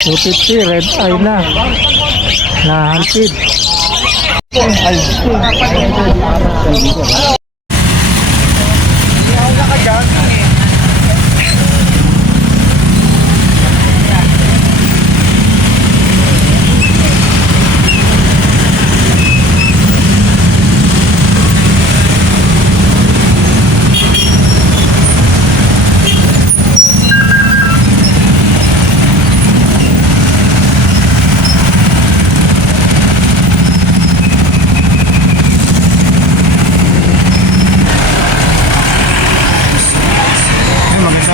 250, red eye na. Nahantid.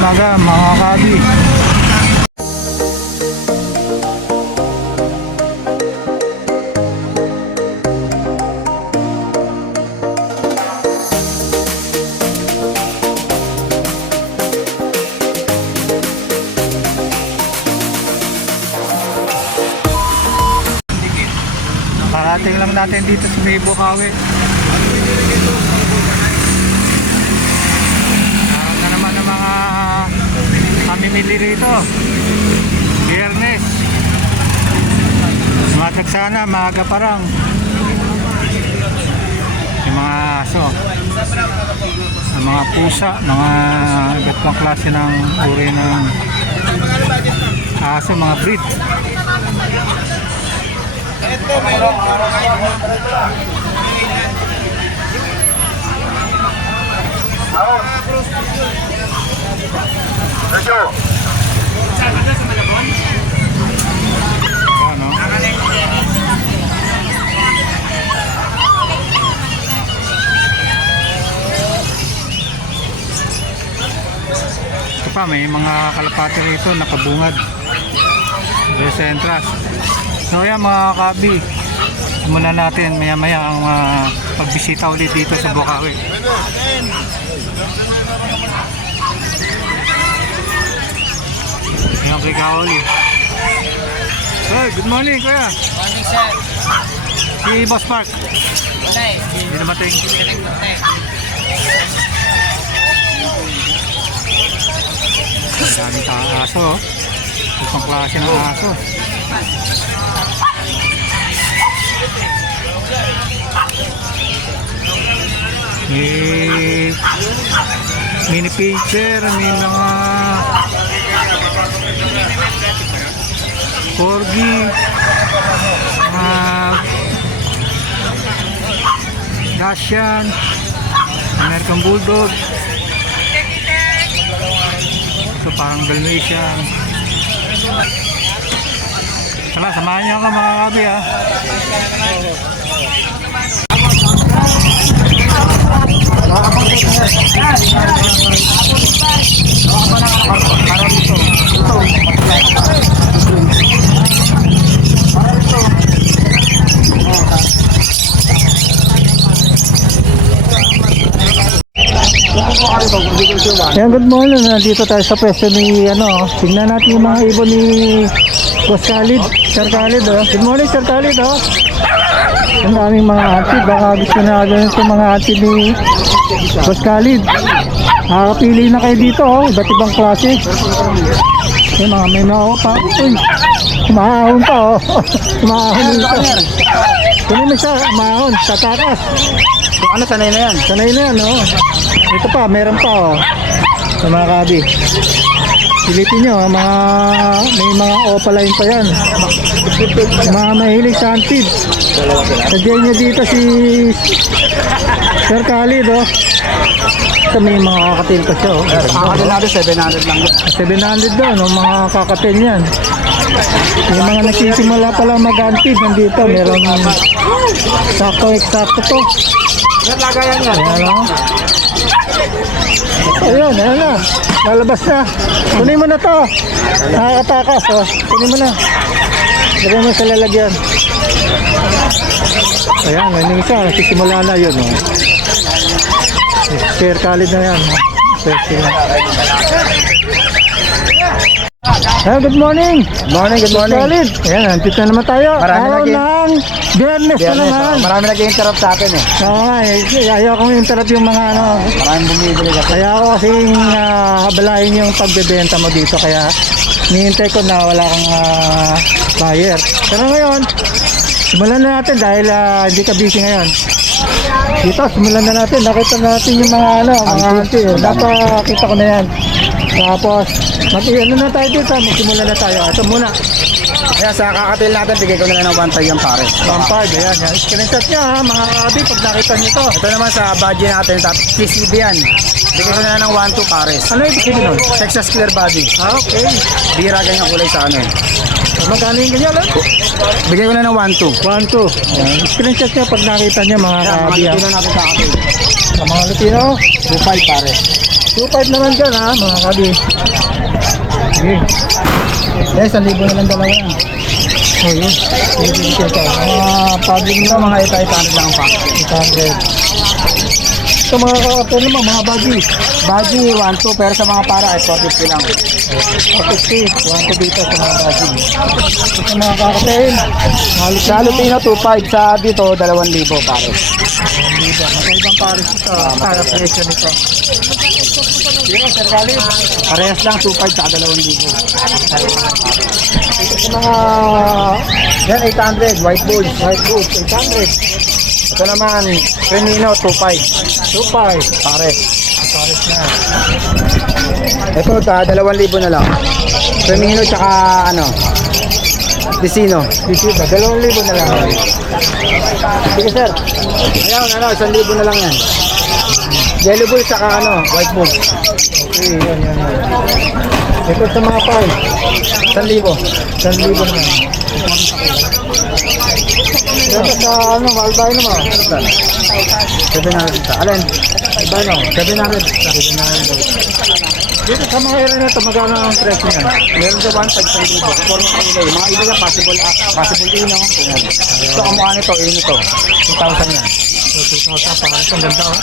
Umaga mga kabi. Parating lang natin dito sa may Bukawi. Mamimili rito Biyernes, matag sana maaga parang yung mga aso, yung mga pusa, mga iba't ibang klase ng uri ng aso, mga breed. Ano? Ito pa, may mga kalapati rito nakabungad sa entrance. So yan mga kabi, muna natin maya maya ang pagbisita ulit dito sa Bukawi. Yung kay Kaoli. Hey, good morning kuya. Morning, sir. Si Boss Park. Wala eh. Hindi namating. Daming aso. Isang klase ng aso. May mini pitcher, may mga corgi, Russian, American Bulldog. Ito parang Dalmatian. Tala, samahan niyo ako mga kabi ha. Yan, good morning. Nandito tayo sa pwesto ni tignan natin yung mga ibon ni Boss Khalid, Sir Khalid. Good morning Sir Khalid. Ang daming mga atid. Baka gusto na gano'n sa mga atid ni Boss Khalid. Nakakapili na kayo dito. Iba't ibang klase. Yung mga may pa. Uy, kumahahon pa. Kumahahon dito. Kunin mo siya, kumahahon. Tatakas. Ano, sanay na yan? Sanay na yan, Ito pa, meron pa, sa mga kabi. Silipin nyo, may mga opaline pa yan. Mga mahilig sa antid. Sagyan nyo dito si Sir Khalid, Ito may mga kakatil pa siya, Kakatil natin, 700 lang yun. 700 doon, mga kakatil yan. Yung mga nagsisimula pa lang mag-antid, nandito, meron sakto-eksakto to. Lagayan yan. Ayun, ayun na. Lalabas na. Kunin mo na to. Nakakatakas, Kunin mo na. Lagyan mo sa lalagyan. Ayan, yung isa. Nagsisimula na yun, Sir Khalid na yan. Good morning. Good morning. Khalid. Ayan, nandito na naman tayo. Araw ng Biyernes na naman. Marami nag-interrupt sa atin Oo nga, ayaw kong interrupt yung mga Maraming bumibili kasi. Kaya ako kasing habalain yung pagbebenta mo dito. Kaya nihintay ko na wala kang buyer. Pero ngayon, simulan na natin dahil hindi ka busy ngayon. Dito, simulan na natin. Nakita natin yung mga mga auntie. Napakita ko na yan. Tapos, ano na tayo dito, magsimula na tayo. Ito muna. Kaya sa kakatil natin, bigay ko na lang ng 1.5 yung pare. Lampard, ayan. Screenshot nyo ha, mga kabi, pag nakita nyo to. Ito naman sa budget natin, sa TCB yan. Bigay ko na lang ng 1.2 pares. Ano yung ibig nun? Texas Clear Body. Okay. Bira ganyan kulay sa ano eh. Magkano yung ganyan? Bigay ko na ng 1.2. 1, 2. Ayan. Screenshot nyo pag nakita nyo mga Kaya kabi ha. mga natin sa kakatil. Sa mga Lutino, 2.5 pares. 2.5 naman dyan ha, mga kabi. Sige. Eh, 1,000 na lang dalawa yan. Oh, yun. Sige, ito. Mga public Ito na, mga 800 lang ang pack. 800. Ito mga kakapin naman, mga body. Body 1.2 pero sa mga para ay 450 lang. 450. 1 dito sa mga body. Ito mga kakapin. Sa Lupino 2.5, sa dito 2,000 pares. Magkaibang pares ito. Para presyo nito. Sige, Sir Kali. Parehas lang 2.5 sa 2,000. Ito mga Yan 800, white bulls. white goods, 800. Ito naman, Premino 2.5 2.5. pares. Pares na. Ito ta 2,000 na lang. Premino tsaka ano, Vicino. Dito ba? 2,000 na lang. Sige sir. Ayan, 1,000 na lang yan. Yellow bull tsaka ano, white bull. Okay, yan. Ito sa mga pie. 1,000. 1,000 na. Ito sa Albino mo. 700 sa. Alin? Albino. 700 sa. Dito sa mga area nito, magkano ang presyo niyan? Meron sa 1,500. Forma ng ilay. Mga iba na possible ino. Ito kamukha nito, ino to. 2,000 yan. So, 2,000 pares. Ang ganda oh.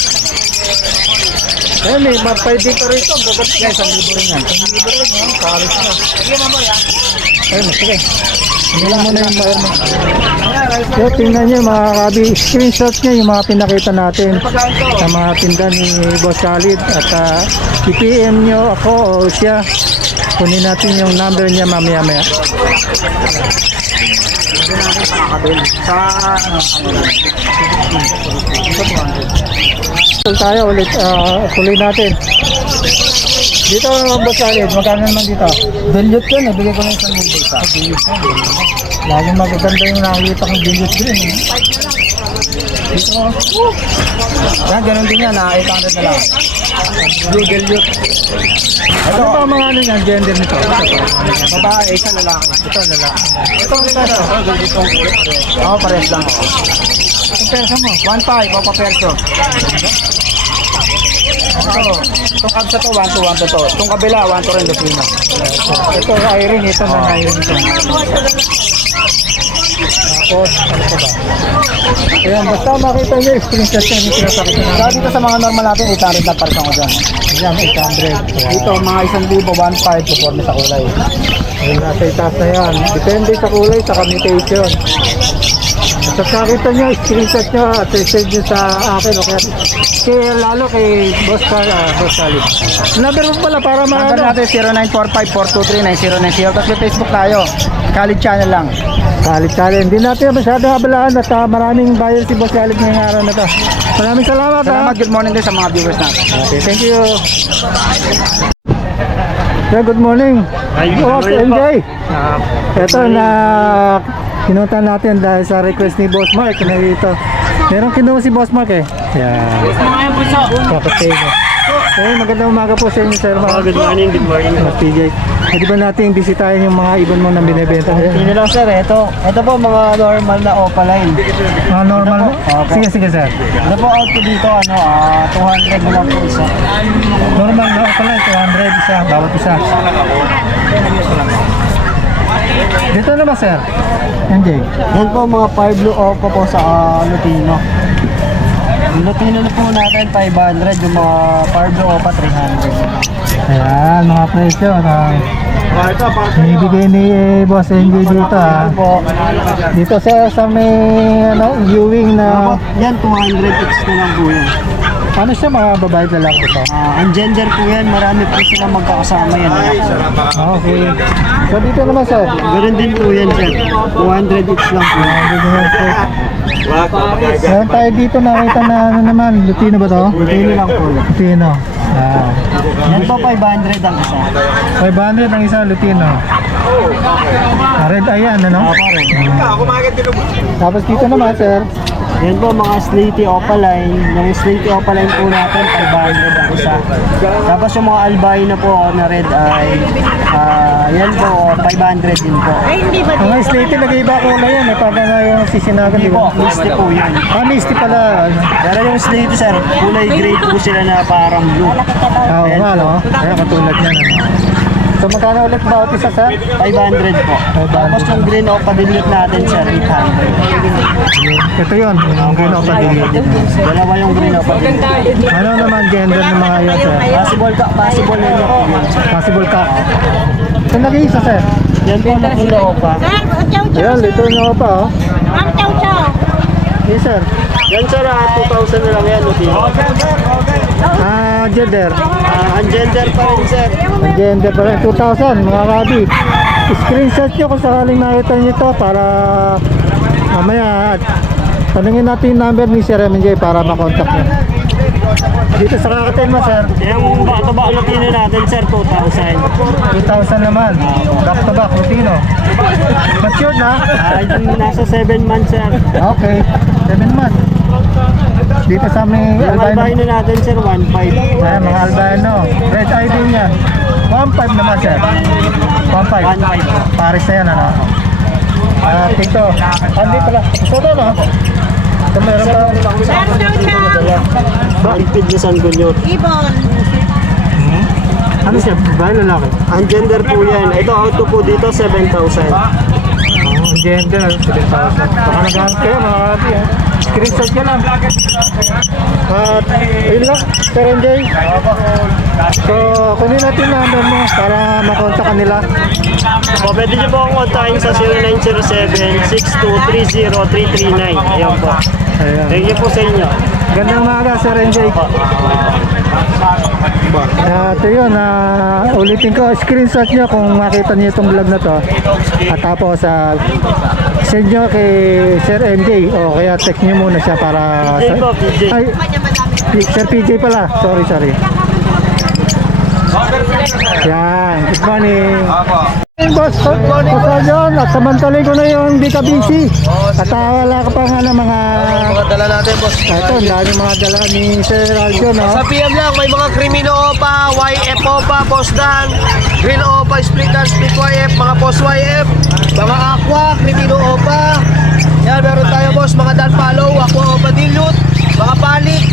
Eh, may mapay dito rito. Gagat Yan, 1,000 rin yan. 1,000 rin, no? Pares na. Ayun, sige. Hindi lang muna yung bayar mo. So, tingnan nyo mga kabi, screenshot nyo yung mga pinakita natin sa mga tinda ni Boss Khalid at i-PM nyo ako o siya. Kunin natin yung number niya mamaya-maya. Sa ano, Tuloy tayo ulit, tuloy natin. Dito Boss Khalid, magkano naman dito? dilute yun, nabigay ko na 1,000 sa. Laging magaganda yung nakikita kong dilute green. Dito. Yan, ganun din yan, 800 na lang. Blue dilute. Ano ba ang mga ano yan, gender nito? Babae, isa lalaki. Ito, lalaki. Ito ang ito, itong kulit. Oo, parehas lang ako. Ang pesa mo? 1.5, o pa-perso. Itong kabsa to, 1.2 to. Itong kabila, 1.2 rin, Lupino. Ito, iron. Ito na iron ito. Tapos, ano pa ba? Ayan, basta makita nyo, screenshot nyo yung pinapakita Kaya namin. dito sa mga normal natin, 800 na parang ko dyan. Ayan, 800. Dito, mga 1,000, 1.5, conforme sa kulay. Ayun, nasa itaas na yan. Depende sa kulay, sa commutation. Basta nakita nyo, screenshot nyo at send nyo sa akin. Okay? Lalo kay Boss Khalid. Number mo pala para Number maano. natin, 0945-423-9090. Tapos may Facebook tayo. Khalid channel lang. Khalid. Hindi natin masyadong abalaan at maraming buyer si Boss Khalid ngayong araw na to. Maraming salamat. Salamat, good morning din sa mga viewers natin. Okay, thank you. Sir, good morning. Boss MJ. Ito na pinunta natin dahil sa request ni Boss Mark na dito. Meron kinuha si Boss Mark eh. Yan. Kapatid. Okay, magandang umaga po sa inyo sir. Good morning. Mas PJ. Pwede ba natin bisitahin yung mga ibon mo na binibenta? Hindi lang sir, ito po mga normal na opaline. Mga normal mo? Okay. Sige sir. Ito po out ko dito, 200 na lang po isa. Normal na pala, 200 isa, bawat isa. Dito naman sir. MJ. Yan po mga fire blue opa po sa Lutino. Yung Lutino na po natin 500, yung mga fire blue opa 300. Ayan, mga presyo na binibigay ni Boss MJ dito ha. Dito sa may viewing na Yan 200 each na lang po yan. Ano siya, mga babae lalaki ito? Ang gender po yan, marami po silang magkakasama yan. Okay. So dito naman sir. Ganun din po yan, sir. 200 each lang po. Meron tayo dito nakita na ano naman, Lutino ba to? Lutino lang po. Lutino. Ah. Yan po 500 ang isa. 500 ang isa Lutino. Red ayan, ano? Opo rin. Tapos dito naman sir. Yan po mga Slaty Opaline. Yung Slaty Opaline po natin, 500 ang isa. Tapos yung mga albino po na red ay, yan po, 500 din po. Ang slate nag-iba kulay yan eh. Pag yung sisinagan, di Hindi ba? po, misty po yan. Ah, misty pala. Ano? Pero yung Slaty, sir, kulay gray po sila na parang blue. Ah, oo nga, no? Kaya katulad niyan, ano? So magkano ulit bawat isa sir? 500 po. Tapos yung green Opa dilute natin, sir, 800. Ito yun, yung ginawa pa din. Dalawa yung green Opa dilute. Ano naman gender ng mga yun sir? Possible ka, possible na yun. Possible ka. So nag-iisa sir? Yan po na kilo Opa. Ayan, lito nyo pa oh. Ang chow-chow. Yes sir. Yan, sir, 2,000 na lang yan, Lutino. Ah, gender. Ang gender pa rin, sir. Ang gender pa rin, 2,000 mga kabi. Screenshot nyo kung sakaling nakita nyo ito para mamaya tanungin natin yung number ni Sir MJ para makontak nyo. Dito sa kakatin mo sir, Yung back-to-back Lutino natin, sir, 2,000. 2,000 naman. Back to back, Lutino. Matured na? Yung nasa 7 months, sir. Okay, 7 months. Dito sa aming Yung albino. albino natin, sir, 1,500. Ayan, mga albino. Red ID niya. 1,500 naman sir. 1,500. 1,500. Paris na yan ano. Dito. Andi pala. Ito to no? Ito meron pa. Ang chow-chow. Bakit na San Gunyo? Ibon. Ano siya? Babae lalaki? Ang gender po yan. Ito, auto po dito, 7,000. Oo, ang gender. 7,000. Baka nag-hunt kayo mga kabi ha. Screenshot ka lang. At ayun lang, Sir MJ. So, kunin natin yung number mo para makontak ka nila. O, pwede niyo po akong kontakin sa 0907-6230-339. Ayan po. Ayan. Thank you po sa inyo. Gandang maaga, Sir MJ. Ito yun, ulitin ko, screenshot nyo kung makita niyo itong vlog na to. At tapos, send nyo kay Sir MJ o kaya text nyo muna siya para... PJ po, PJ. Ay, Sir PJ pala. Sorry. Yan, good morning. Boss, good yun. At samantalay ko na yung di ka busy. At wala ka pa nga ng mga... Dala natin, boss. Ito, ang dami mga dala ni Sir Aljo, no? Sa PM lang, may mga Crimino Opa, YF Opa, Post Dan, Green Opa, Split Dan, Split YF, mga Post YF, mga Aqua, Crimino Opa. Yan, meron tayo boss, mga Dan Follow, Aqua Opa Dilute, mga Palik,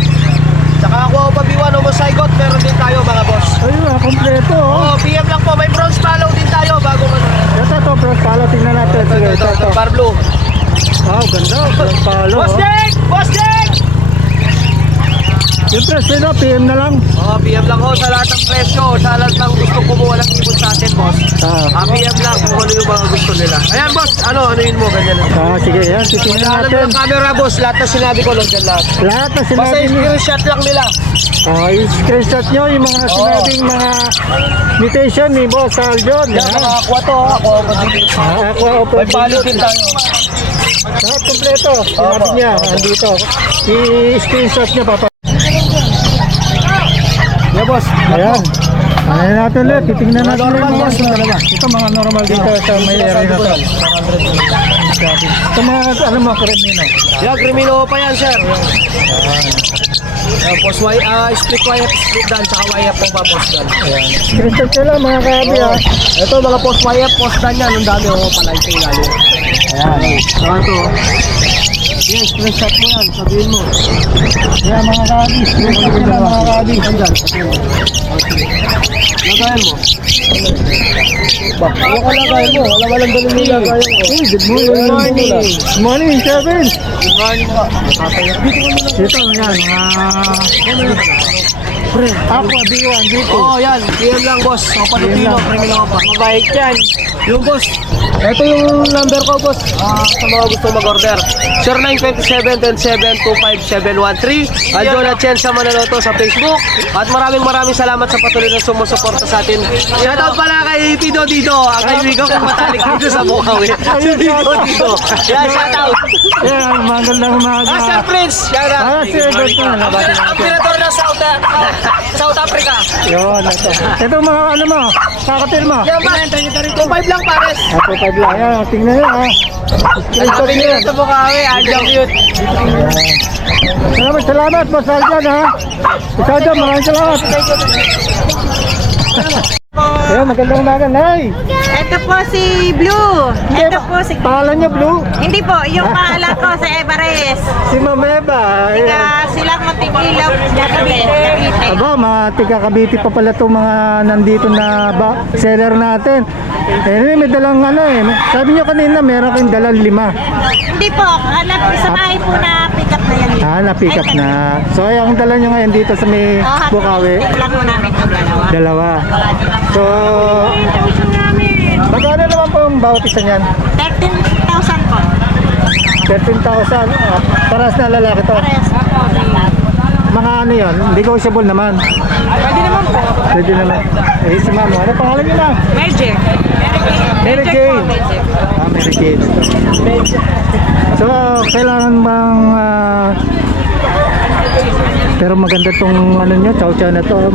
saka Aqua Opa B1, Homozygote, meron din tayo mga boss. Ayun, kompleto, oh. Oh, PM lang po, may Bronze Follow din tayo bago Ito, bronze palo, tingnan natin. Sige, ito. Bar Blue. Wow, ganda, bronze palo, Boss oh. Dick! Boss Dick! Yung presyo, no, PM na lang. Oh, PM lang ho sa lahat ng presyo, sa lahat ng gusto kumuha ng ibon sa atin, boss. PM lang kung ano yung mga gusto nila. Ayan, boss, ano yun mo, ganyan. Sige, yan, titingnan Alam natin. ng camera, boss, lahat na sinabi ko lang dyan lahat. Lahat na Basta sinabi yung niyo. screenshot lang nila. Yung screenshot nyo, yung mga sinabing mga mutation ni Boss Aljon. Yan, mga aqua to, ako dito. Aqua Open. May palo din tayo. Lahat kompleto. Sinabi niya, andito. I-screenshot niya, papa. Yeah, boss. Ayan. Ayan natin ulit. Titingnan natin yung mga dalawa. Ito mga normal dito sa may area na to. Ito mga, ano mga Crimino. Yeah, Crimino pa yan, sir. Post Y, split YF, split dan, saka YF po ba, post dan. Screenshot nyo lang mga kabi ha. Ito, mga post YF, post dan yan. Ang dami ako pala yung ilalim. Ayan. Saka ito. Yes, screenshot mo yan, sabihin mo. Ayan mga kabi. Screenshot nyo lang mga kabi. Lagayan mo. Ano ka lagayan mo? Wala walang ganun yung lagayan ko. Hey, good morning. Good morning, Kevin. Good morning po. Ito, yan. Aqua, B1, B2. Oo, yan. PM lang, boss. Ang palutino, criminal pa. Mabait yan. Yung boss, Ito yung number ko, boss, sa mga gusto mag-order. 0927-107-25713. Adjo na Chen sa Manaloto sa Facebook. At maraming salamat sa patuloy na sumusuporta sa atin. Shoutout pala kay Pido Dito, ang kaibigan kong matalik dito sa Bukawi. Si Pido Dito. Yan, shoutout. Yeah, magandang umaga. Sir Prince, shoutout. Sir Bert na. Ang pinator ng South Africa. Yun, ito. Ito mga ano mo, kakatil mo. Yan ba? 2.5 lang pares. Ito 5 lang. Ayan, tingnan nyo ha. Sabi nila sa Bukawi, Adjo cute. Salamat, Boss Aljan ha. Ikaw dyan, maraming salamat. Ayan, magandang umaga, Nay. Ito po si Blue. Ito po si... Pangalan niyo, Blue? Hindi po, yung pangalan ko sa Everest. Si Ma'am Eva. Tiga silang Matigilap, Cavite. Aba, mga tiga Cavite pa pala itong mga nandito na seller natin. May dalang ano eh. Sabi niyo kanina, meron kayong dalang 5. Hindi po, sa bahay po na pick up na yan. Na-pick up na. So, ay, ang dala nyo ngayon dito sa may Bukawi. Lang mo namin ang Dalawa. So, magkano naman po ang bawat isa niyan? 13,000 po. 13,000. Paras na lalaki to. Pares. Mga ano yun? Negotiable naman. Pwede naman po. Pwede naman. Eh, si Mamo. Ano pangalan niyo na? Magic. Mary Jane. Mary Jane. So, kailangan bang pero maganda tong ano nyo, chow-chow na to.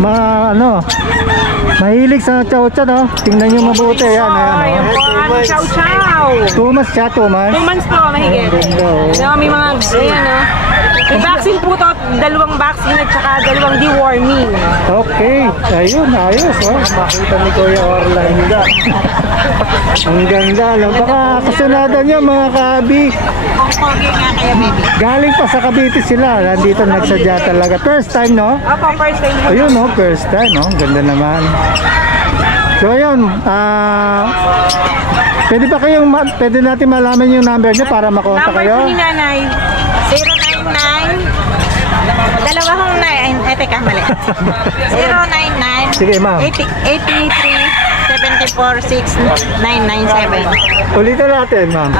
Mahilig sa chow-chow, no? Tingnan nyo mabuti. Yan, Ayan po ang chow-chow. 2 months siya, 2 months. 2 months po, mahigit. Ang ganda, oh. Ayan, may mga, ayan o. May vaccine po to, 2 vaccine at saka 2 deworming. Okay, ayun, ayos, oh. Makita ni Kuya Orlando. Ang ganda, no? Baka kasunada nyo, mga kabi. Pogi nga kayo, baby. Galing pa sa Cavite sila. Nandito nagsadya talaga. First time, no? Opo, first time po. Ayun, no? First time, no? Ang ganda naman. So, ayun. Pwede ba kayong, pwede natin malaman yung number niyo para makontak Number kayo? po ni nanay. 099 dalawang 9 teka mali 099 Sige, ma'am. 833-746997 Ulitin natin, ma'am.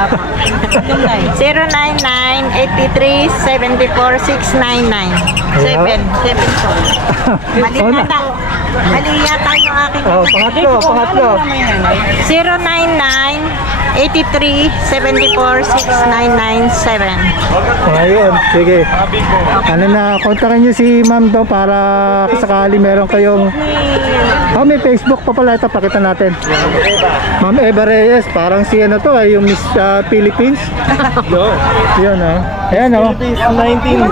099-833-746997 Mali Oh, na lang. Mali yata yung aking Oh, pangatlo. 099-83-746997 Ayun, sige. Ano na, kontakin niyo si ma'am daw para sakali meron kayong... Oh, may Facebook pa pala. Ito, pakita natin. Ma'am Eva Reyes, parang si ano to, yung Miss Philippines. Yun, oh. Ayan, oh. 19.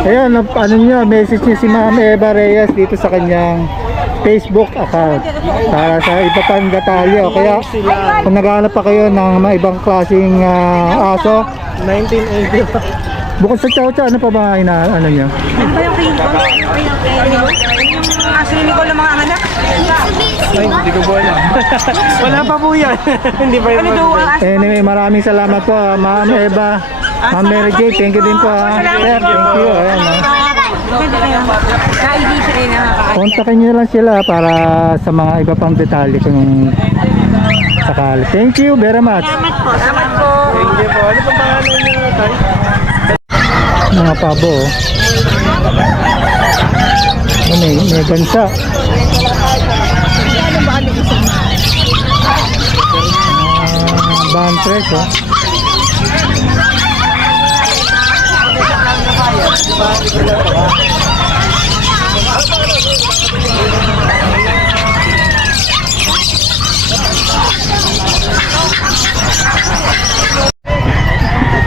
Ayan, ano niyo, message niyo si Ma'am Eva Reyes dito sa kanyang Facebook account para sa iba pang detalye. Kaya kung naghahanap pa kayo ng mga ibang klaseng aso, 1980. Bukod sa chow-chow, ano pa ba ano niyo? Ano ba yung kayo? Ano yung asin ko ng mga anak? Ay, hindi ko po alam. Wala pa po yan. Hindi pa Ano daw ang asin? Anyway, maraming salamat po, Ma'am Eva. Ma'am Mary J, thank you din po. Sir, thank you. Ayan, Pwede kayo. Kaibig siya rin nakakain. kontakin niyo lang sila para sa mga iba pang detalye kung sakali. Thank you very much. Salamat po. Salamat po. Thank you po. Ano pang pangalan niyo, Tay? Mga pabo. May gansa. Bantres, oh.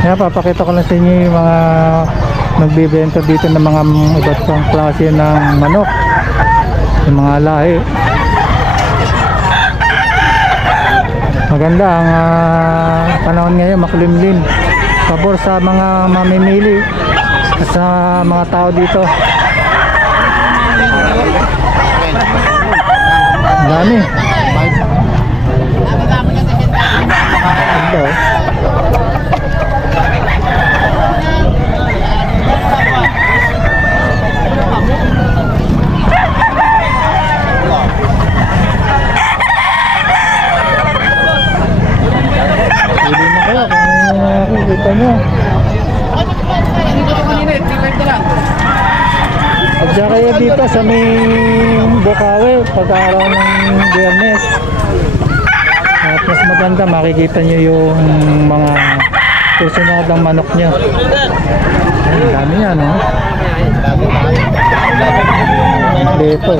Kaya papakita ko lang sa inyo yung mga nagbibenta dito ng mga iba't ibang klase ng manok, yung mga lahi. Maganda ang panahon ngayon, makulimlim. Pabor sa mga mamimili at sa mga tao dito. Ang dami. Ganda, oh. makikita nyo. At saka kayo dito sa may Bukawi, pagka-araw ng Biyernes. At mas maganda, makikita nyo yung mga susunodang manok nyo. Ang dami yan, no? Dito.